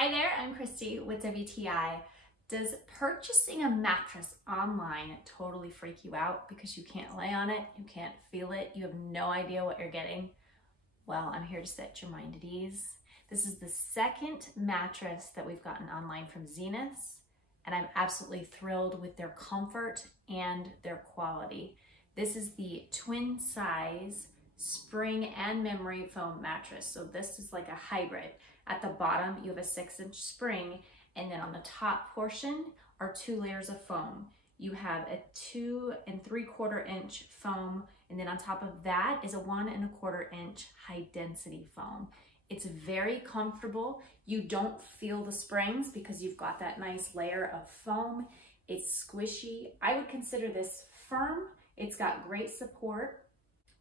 Hi there, I'm Christy with WTI. Does purchasing a mattress online totally freak you out because you can't lay on it, you can't feel it, you have no idea what you're getting? Well, I'm here to set your mind at ease. This is the second mattress that we've gotten online from Zinus, and I'm absolutely thrilled with their comfort and their quality. This is the twin size spring and memory foam mattress. So this is like a hybrid. At the bottom, you have a 6-inch spring, and then on the top portion are 2 layers of foam. You have a 2 3/4 inch foam, and then on top of that is a 1 1/4 inch high density foam. It's very comfortable. You don't feel the springs because you've got that nice layer of foam. It's squishy. I would consider this firm. It's got great support.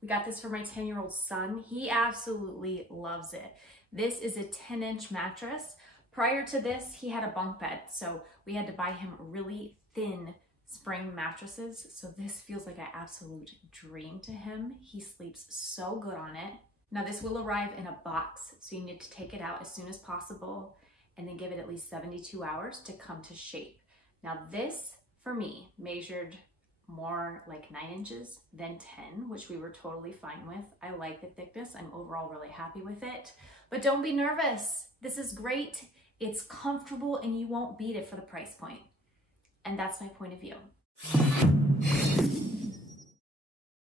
We got this for my 10-year-old son. He absolutely loves it. This is a 10-inch mattress. Prior to this, he had a bunk bed, so we had to buy him really thin spring mattresses. So this feels like an absolute dream to him. He sleeps so good on it. Now this will arrive in a box, so you need to take it out as soon as possible and then give it at least 72 hours to come to shape. Now this, for me, measured more like 9 inches than 10, which we were totally fine with. I like the thickness. I'm overall really happy with it. But don't be nervous. This is great. It's comfortable and you won't beat it for the price point. And that's my point of view.